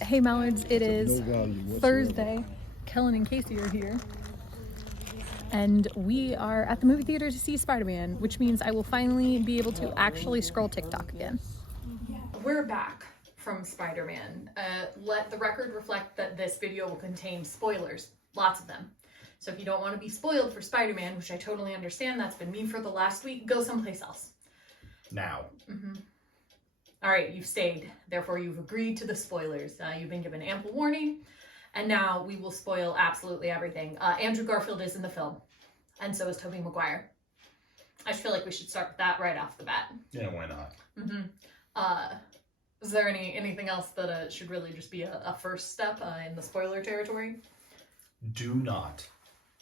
Hey Mallards, it is Thursday. Kellen and Casey are here. And we are at the movie theater to see Spider-Man, which means I will finally be able to actually scroll TikTok again. We're back from Spider-Man. Let the record reflect that this video will contain spoilers, lots of them. So if you don't want to be spoiled for Spider-Man, which I totally understand, that's been me for the last week, go someplace else. Now. All right, you've stayed. Therefore, you've agreed to the spoilers. You've been given ample warning, and now we will spoil absolutely everything. Andrew Garfield is in the film, and so is Tobey Maguire. I just feel like we should start with that right off the bat. Yeah, why not? Is there anything else that should really just be a first step in the spoiler territory? Do not,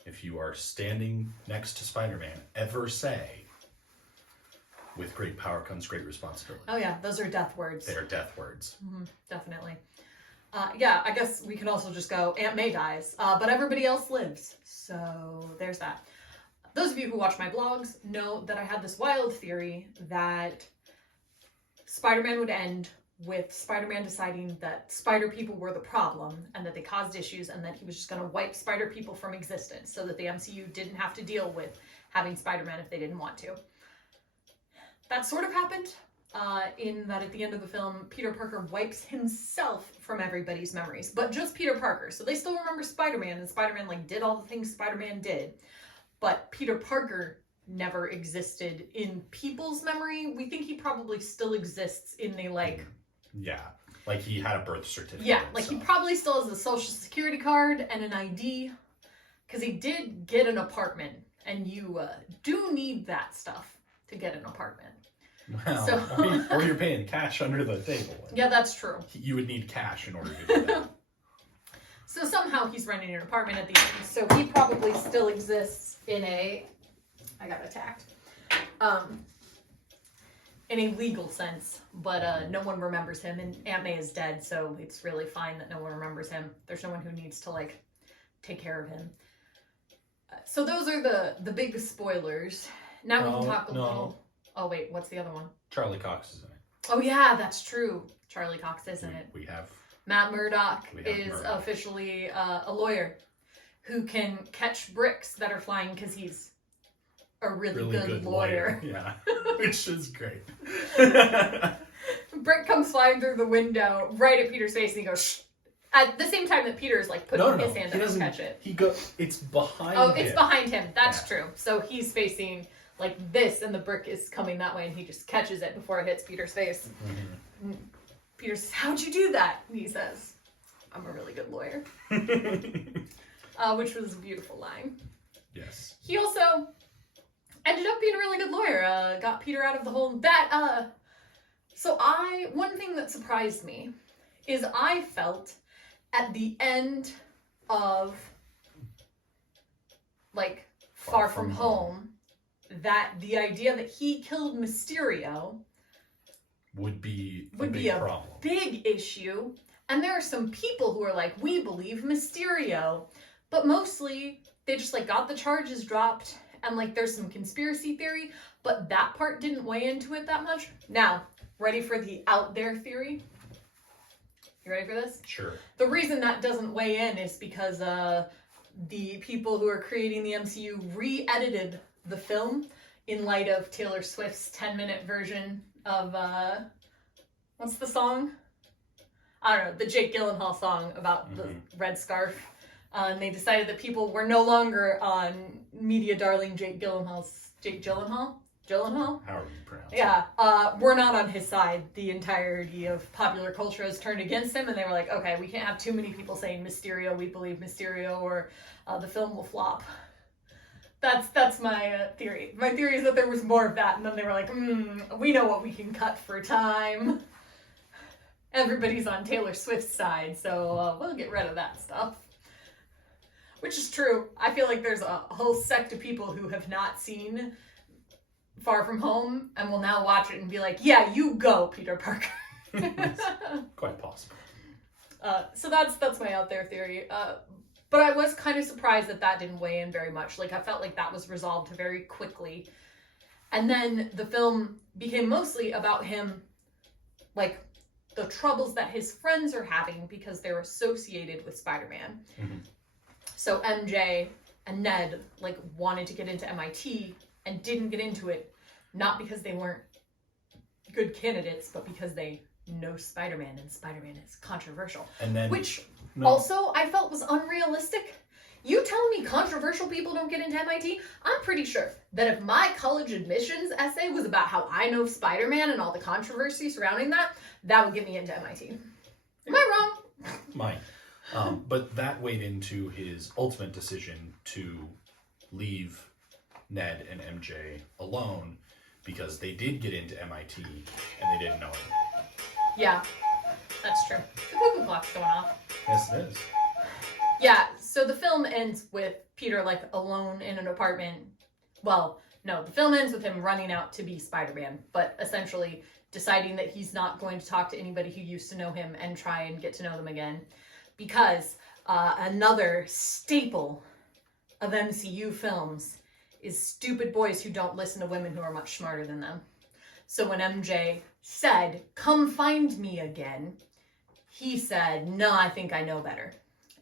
if you are standing next to Spider-Man, ever say, "With great power comes great responsibility." Oh yeah, those are death words. They are death words. Definitely. Yeah, I guess we could also just go, Aunt May dies, but everybody else lives. So there's that. Those of you who watch my blogs know that I had this wild theory that Spider-Man would end with Spider-Man deciding that spider people were the problem and that they caused issues and that he was just going to wipe spider people from existence so that the MCU didn't have to deal with having Spider-Man if they didn't want to. That sort of happened in that at the end of the film, Peter Parker wipes himself from everybody's memories, but just Peter Parker. So they still remember Spider-Man, and Spider-Man did all the things Spider-Man did, but Peter Parker never existed in people's memory. We think he probably still exists in the Yeah, like he had a birth certificate. Yeah, like he probably still has a social security card and an ID, because he did get an apartment, and you do need that stuff to get an apartment. Well, So... or you're paying cash under the table. Yeah, that's true. You would need cash in order to do that. So somehow he's renting an apartment at the end, so he probably still exists in a... I got attacked. In a legal sense, but no one remembers him, and Aunt May is dead, so it's really fine that no one remembers him. There's no one who needs to, take care of him. So those are the big spoilers. Now we can talk a little... Oh, wait, what's the other one? Charlie Cox is in it. Oh, yeah, that's true. Charlie Cox is in it. We have... Matt Murdock is Murdock. officially a lawyer who can catch bricks that are flying because he's a really good lawyer. Yeah, which is great. Brick comes flying through the window right at Peter's face, and he goes, shh. At the same time that Peter's putting his hand up to catch it. It's behind him. Oh, it's behind him. That's true. So he's facing this, and the brick is coming that way, and he just catches it before it hits Peter's face. Peter says, "How'd you do that?" And he says, "I'm a really good lawyer." Which was a beautiful line. Yes. He also ended up being a really good lawyer. Got Peter out of the hole. One thing that surprised me is I felt at the end of Far From Home that the idea that he killed Mysterio would be a problem. Big issue. And there are some people who are like, we believe Mysterio. But mostly, they just got the charges dropped, and there's some conspiracy theory, but that part didn't weigh into it that much. Now, ready for the out there theory? You ready for this? Sure. The reason that doesn't weigh in is because the people who are creating the MCU re-edited the film in light of Taylor Swift's 10-minute version of, what's the song? I don't know, the Jake Gyllenhaal song about the red scarf. And they decided that people were no longer on media darling Jake Gyllenhaal? However you pronounce it. Yeah, we're not on his side. The entirety of popular culture has turned against him, and they were like, okay, we can't have too many people saying Mysterio, we believe Mysterio, or the film will flop. That's my theory. My theory is that there was more of that, and then they were like, we know what we can cut for time. Everybody's on Taylor Swift's side, so we'll get rid of that stuff. Which is true. I feel like there's a whole sect of people who have not seen Far From Home and will now watch it and be like, yeah, you go, Peter Parker. Quite possible. So that's my out there theory. But I was kind of surprised that didn't weigh in very much. I felt like that was resolved very quickly. And then the film became mostly about him, the troubles that his friends are having because they're associated with Spider-Man. Mhm. So MJ and Ned like wanted to get into MIT and didn't get into it, not because they weren't good candidates, but because they know Spider-Man and Spider-Man is controversial. And then, Which no, also I felt was unrealistic. You telling me controversial people don't get into MIT? I'm pretty sure that if my college admissions essay was about how I know Spider-Man and all the controversy surrounding that, that would get me into MIT. Am I wrong? Mine. But that weighed into his ultimate decision to leave Ned and MJ alone because they did get into MIT and they didn't know it. Yeah, that's true. The cuckoo clock's going off. Yes, it is. Yeah, so the film ends with Peter like alone in an apartment. Well, no, the film ends with him running out to be Spider-Man, but essentially deciding that he's not going to talk to anybody who used to know him and try and get to know them again. Because another staple of MCU films is stupid boys who don't listen to women who are much smarter than them. So when MJ said, "Come find me again," he said, "No, I think I know better."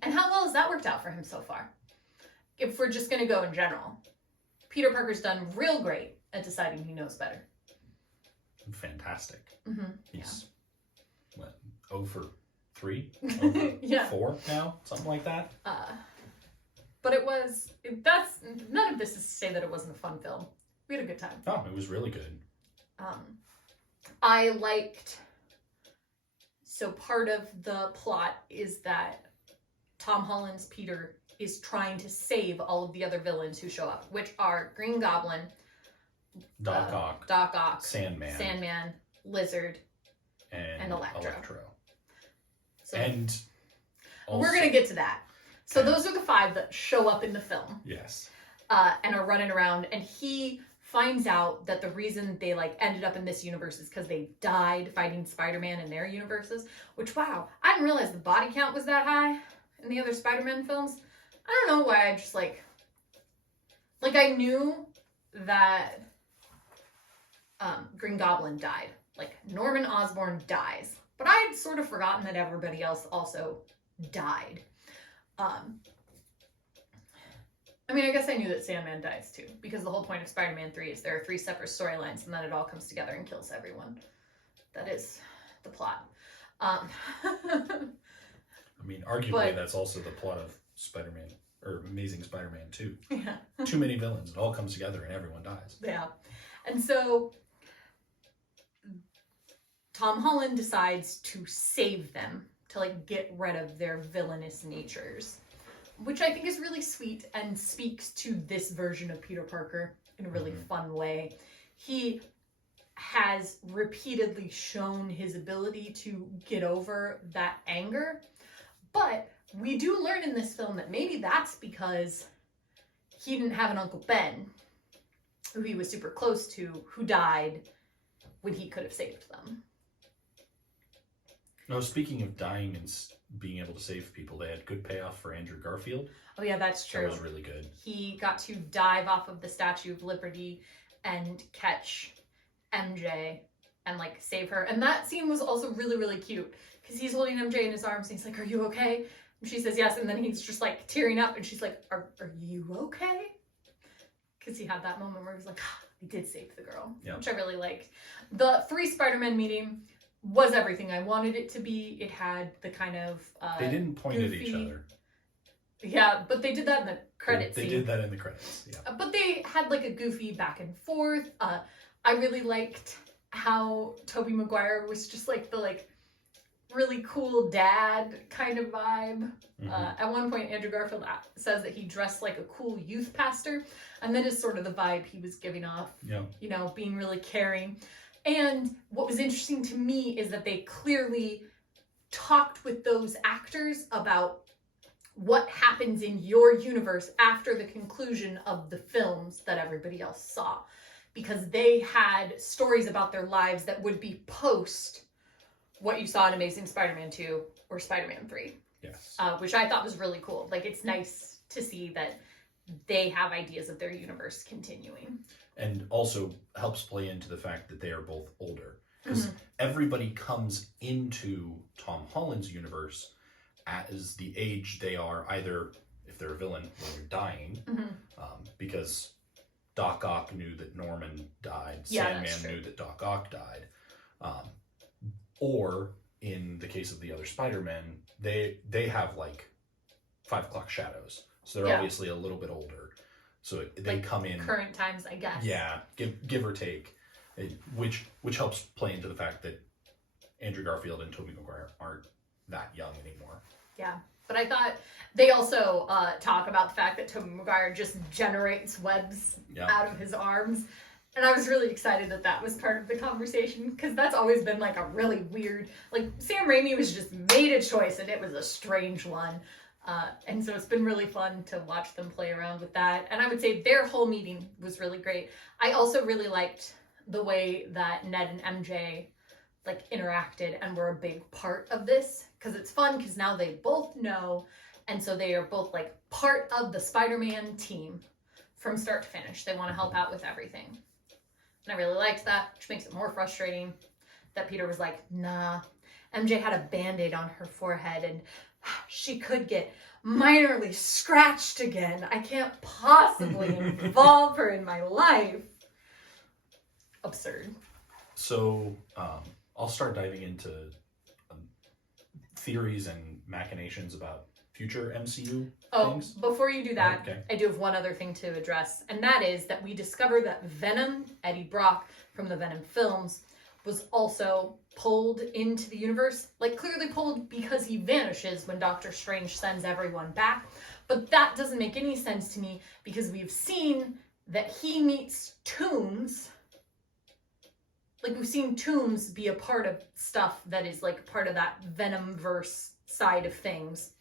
And how well has that worked out for him so far? If we're just going to go in general, Peter Parker's done real great at deciding he knows better. Fantastic. Mm-hmm. He's, what, 0 for 3? 0 for Yeah. 4 now? Something like that? But none of this is to say that it wasn't a fun film. We had a good time. Oh, it was really good. I liked, so part of the plot is that Tom Holland's Peter is trying to save all of the other villains who show up, which are Green Goblin, Doc Ock, Doc Ock, Sandman, Lizard, and Electro. So and also, we're going to get to that. So Okay. those are the 5 that show up in the film. Yes. And are running around, and he finds out that the reason they like ended up in this universe is because they died fighting Spider-Man in their universes, which, wow, I didn't realize the body count was that high in the other Spider-Man films. I don't know why I just like I knew that Green Goblin died. Like, Norman Osborn dies. But I had sort of forgotten that everybody else also died. I mean, I guess I knew that Sandman dies too, because the whole point of Spider-Man 3 is there are 3 separate storylines and then it all comes together and kills everyone. That is the plot. I mean, arguably, But- that's also the plot of Spider-Man, or Amazing Spider-Man 2. Yeah. Too many villains. It all comes together and everyone dies. Yeah. And so Tom Holland decides to save them, to like get rid of their villainous natures, which I think is really sweet and speaks to this version of Peter Parker in a really fun way. He has repeatedly shown his ability to get over that anger, but we do learn in this film that maybe that's because he didn't have an Uncle Ben, who he was super close to, who died when he could have saved them. No, speaking of dying and being able to save people, they had good payoff for Andrew Garfield. Oh yeah, that's true. That was really good. He got to dive off of the Statue of Liberty and catch MJ and like save her. And that scene was also really, really cute because he's holding MJ in his arms and he's like, "Are you okay?" And she says yes, and then he's just like tearing up and she's like, Are you okay? Because he had that moment where he was like, I did save the girl, which I really liked. The 3 Spider-Man meeting was everything I wanted it to be. It had the kind of They didn't point at each goofy- other. Yeah, but they did that in the credits. They did that in the credits, yeah. But they had like a goofy back and forth. I really liked how Tobey Maguire was just like the like really cool dad kind of vibe. At one point, Andrew Garfield says that he dressed like a cool youth pastor, and that is sort of the vibe he was giving off. Yeah. You know, being really caring. And what was interesting to me is that they clearly talked with those actors about what happens in your universe after the conclusion of the films that everybody else saw. Because they had stories about their lives that would be post what you saw in Amazing Spider-Man 2 or Spider-Man 3. Yes. Which I thought was really cool. Like, it's nice to see that they have ideas of their universe continuing. And also helps play into the fact that they are both older. because everybody comes into Tom Holland's universe as the age they are, either if they're a villain when they're dying, because Doc Ock knew that Norman died, Sandman knew that Doc Ock died, or in the case of the other Spider-Men, they have like 5 o'clock shadows, so they're obviously a little bit older. So they like come in current times, I guess. Yeah, give or take, which helps play into the fact that Andrew Garfield and Tobey Maguire aren't that young anymore. Yeah, but I thought they also talk about the fact that Tobey Maguire just generates webs out of his arms. And I was really excited that that was part of the conversation, because that's always been like a really weird, like Sam Raimi was just made a choice and it was a strange one. And so it's been really fun to watch them play around with that. And I would say their whole meeting was really great. I also really liked the way that Ned and MJ like interacted and were a big part of this, because it's fun because now they both know, and so they are both like part of the Spider-Man team from start to finish. They want to help out with everything. And I really liked that, which makes it more frustrating that Peter was like, nah. MJ had a Band-Aid on her forehead and she could get minorly scratched again. I can't possibly involve her in my life. Absurd. So I'll start diving into theories and machinations about future MCU things. Before you do that, I do have one other thing to address, and that is that we discover that Venom, Eddie Brock from the Venom films, was also pulled into the universe. Like, clearly pulled because he vanishes when Doctor Strange sends everyone back. But that doesn't make any sense to me, because we've seen that he meets Toomes. Like, we've seen Toomes be a part of stuff that is, like, part of that Venom-verse side of things.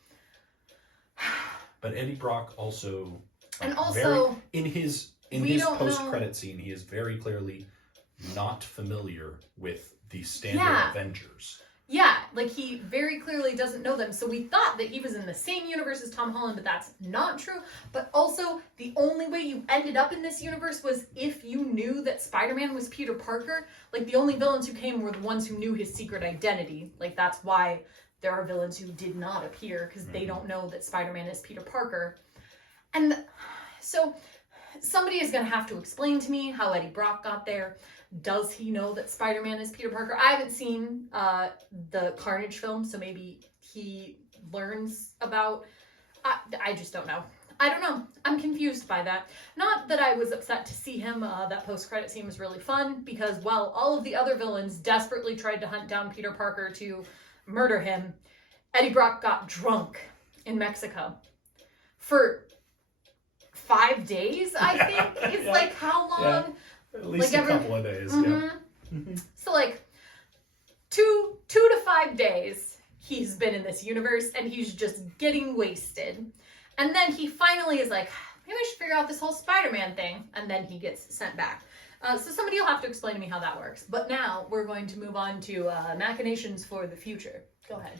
But Eddie Brock also... And also... in his post-credit scene, he is very clearly not familiar with the standard Avengers. Yeah, like he very clearly doesn't know them. So we thought that he was in the same universe as Tom Holland, but that's not true. But also, the only way you ended up in this universe was if you knew that Spider-Man was Peter Parker. Like, the only villains who came were the ones who knew his secret identity. Like, that's why there are villains who did not appear, because they don't know that Spider-Man is Peter Parker. And so somebody is going to have to explain to me how Eddie Brock got there. Does he know that Spider-Man is Peter Parker? I haven't seen the Carnage film, so maybe he learns about... I just don't know. I don't know. I'm confused by that. Not that I was upset to see him. That post-credit scene was really fun, because while all of the other villains desperately tried to hunt down Peter Parker to murder him, Eddie Brock got drunk in Mexico for 5 days, I think. It's like, how long... Yeah. At least like a couple of days, So, like, 2 to 5 days he's been in this universe, and he's just getting wasted. And then he finally is like, maybe I should figure out this whole Spider-Man thing. And then he gets sent back. So somebody will have to explain to me how that works. But now we're going to move on to machinations for the future. Go ahead.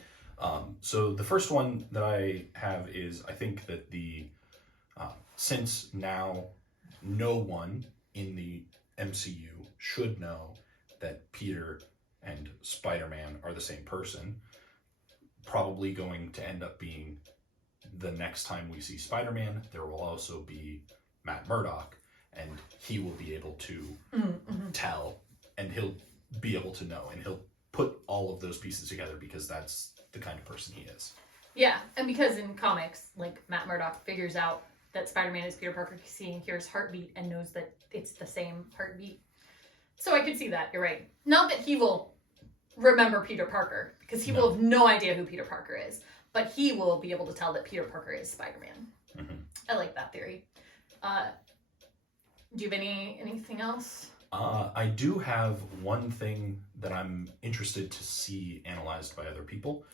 So the first one that I have is, I think that since now no one in the MCU should know that Peter and Spider-Man are the same person, probably going to end up being the next time we see Spider-Man, there will also be Matt Murdock, and he will be able to tell, and he'll be able to know, and he'll put all of those pieces together, because that's the kind of person he is. Yeah, and because in comics, like, Matt Murdock figures out that Spider-Man is Peter Parker, seeing hears heartbeat and knows that it's the same heartbeat. So I could see that, you're right. Not that he will remember Peter Parker, because he will have no idea who Peter Parker is, but he will be able to tell that Peter Parker is Spider-Man. I like that theory. Do you have anything else? I do have one thing that I'm interested to see analyzed by other people.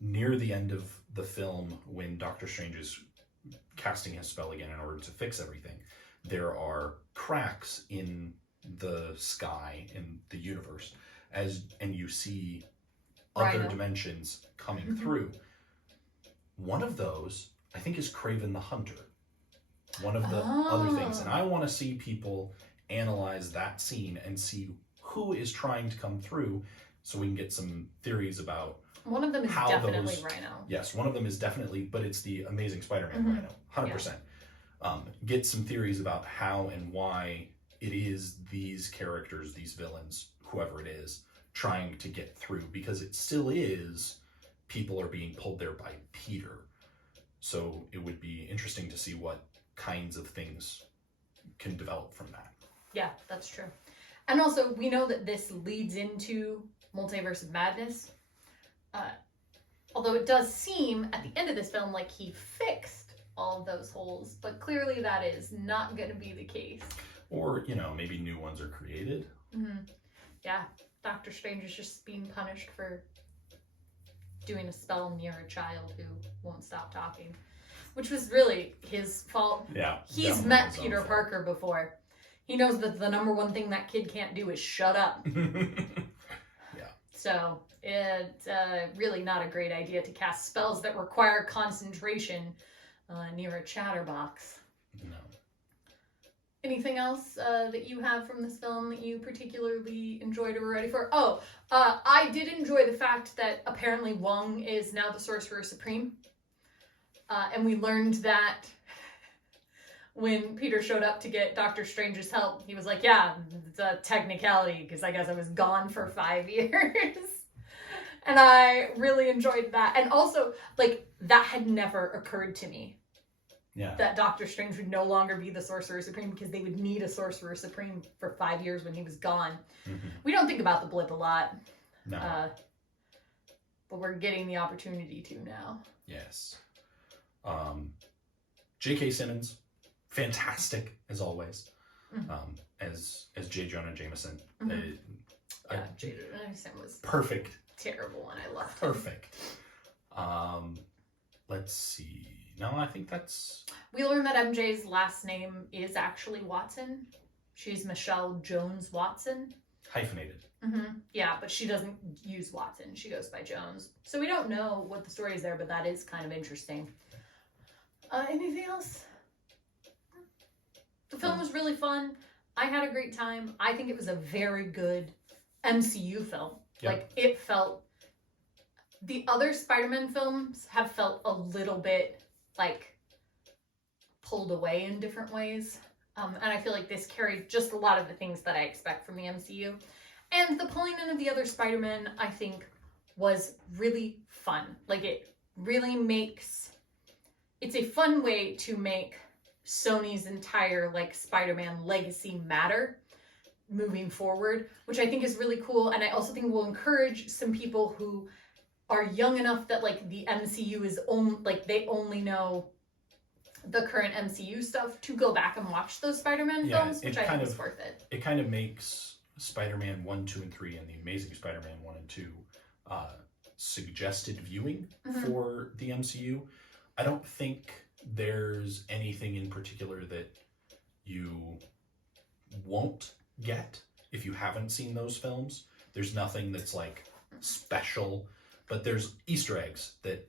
Near the end of the film, when Doctor Strange is casting his spell again in order to fix everything, there are cracks in the sky, in the universe, and you see other dimensions coming through. One of those, I think, is Kraven the Hunter. One of the other things. And I want to see people analyze that scene and see who is trying to come through, so we can get some theories about One of them is how definitely those- Rhino. Yes, one of them is definitely, but it's the Amazing Spider-Man Rhino, 100%. Get some theories about how and why it is these characters, these villains, whoever it is, trying to get through, because it still is people are being pulled there by Peter. So it would be interesting to see what kinds of things can develop from that. Yeah, that's true. And also, we know that this leads into Multiverse of Madness. Although it does seem at the end of this film like he fixed all of those holes, but clearly that is not going to be the case. Or, maybe new ones are created. Yeah, Doctor Strange is just being punished for doing a spell near a child who won't stop talking, which was really his fault. Yeah. He's met Peter Parker before. He knows that the number one thing that kid can't do is shut up. Yeah. So it's really not a great idea to cast spells that require concentration near a chatterbox. No. Anything else that you have from this film that you particularly enjoyed or were ready for? I did enjoy the fact that apparently Wong is now the Sorcerer Supreme. And we learned that when Peter showed up to get Doctor Strange's help, he was like, yeah, it's a technicality, because I guess I was gone for 5 years. And I really enjoyed that. And also, that had never occurred to me. Yeah. That Doctor Strange would no longer be the Sorcerer Supreme, because they would need a Sorcerer Supreme for 5 years when he was gone. Mm-hmm. We don't think about the blip a lot. No. But we're getting the opportunity to now. Yes. J.K. Simmons, fantastic as always. As J. Jonah Jameson. J. Jonah Jameson was perfect. Terrible, and I loved him. Perfect. Let's see. No, I think that's... We learned that MJ's last name is actually Watson. She's Michelle Jones Watson. Hyphenated. Yeah, but she doesn't use Watson. She goes by Jones. So we don't know what the story is there, but that is kind of interesting. Anything else? The film was really fun. I had a great time. I think it was a very good MCU film. Yep. It felt... The other Spider-Man films have felt a little bit, pulled away in different ways. And I feel like this carried just a lot of the things that I expect from the MCU. And the pulling in of the other Spider-Man, I think, was really fun. It really makes... It's a fun way to make Sony's entire, Spider-Man legacy matter moving forward, which I think is really cool. And I also think will encourage some people who are young enough that, the MCU is they only know the current MCU stuff to go back and watch those Spider-Man films, which I think is worth it. It kind of makes Spider-Man 1, 2, and 3 and the Amazing Spider-Man 1 and 2 suggested viewing for the MCU. I don't think there's anything in particular that you won't get if you haven't seen those films. There's nothing that's special, but there's Easter eggs that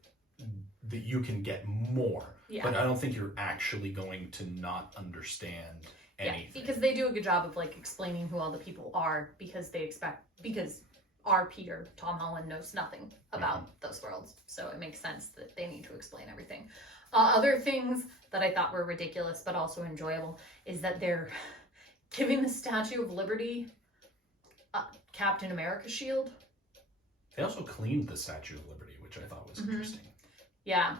you can get more. Yeah. But I don't think you're actually going to not understand anything. Yeah, because they do a good job of explaining who all the people are, because our Peter, Tom Holland, knows nothing about those worlds. So it makes sense that they need to explain everything. Other things that I thought were ridiculous but also enjoyable is that they're giving the Statue of Liberty Captain America shield. They also cleaned the Statue of Liberty, which I thought was interesting. Yeah.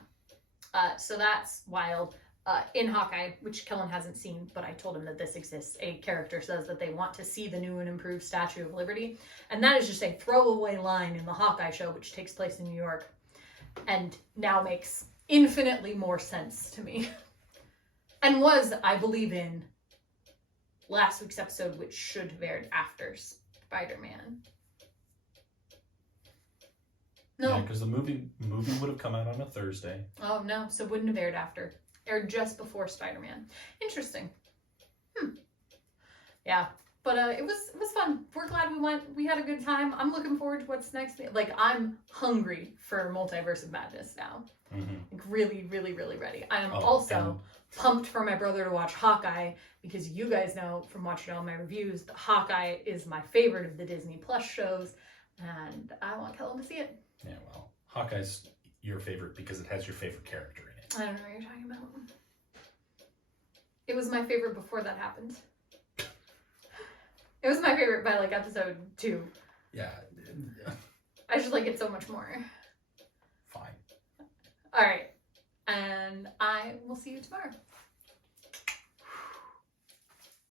So that's wild. In Hawkeye, which Kellen hasn't seen, but I told him that this exists, a character says that they want to see the new and improved Statue of Liberty. And that is just a throwaway line in the Hawkeye show, which takes place in New York, and now makes infinitely more sense to me. And was, I believe, in last week's episode, which should have aired after Spider-Man. No. Yeah, because the movie would have come out on a Thursday. Oh, no. So wouldn't have aired after. Aired just before Spider-Man. Interesting. Yeah. But it was fun. We're glad we went. We had a good time. I'm looking forward to what's next. Like, I'm hungry for Multiverse of Madness now. Like, really, really, really ready. I am also pumped for my brother to watch Hawkeye, because you guys know from watching all my reviews that Hawkeye is my favorite of the Disney Plus shows, and I want Kellen to see it. Yeah, well, Hawkeye's your favorite because it has your favorite character in it. I don't know what you're talking about. It was my favorite before that happened. It was my favorite by, like, episode 2. Yeah. I just like it so much more. Fine. All right. And I will see you tomorrow.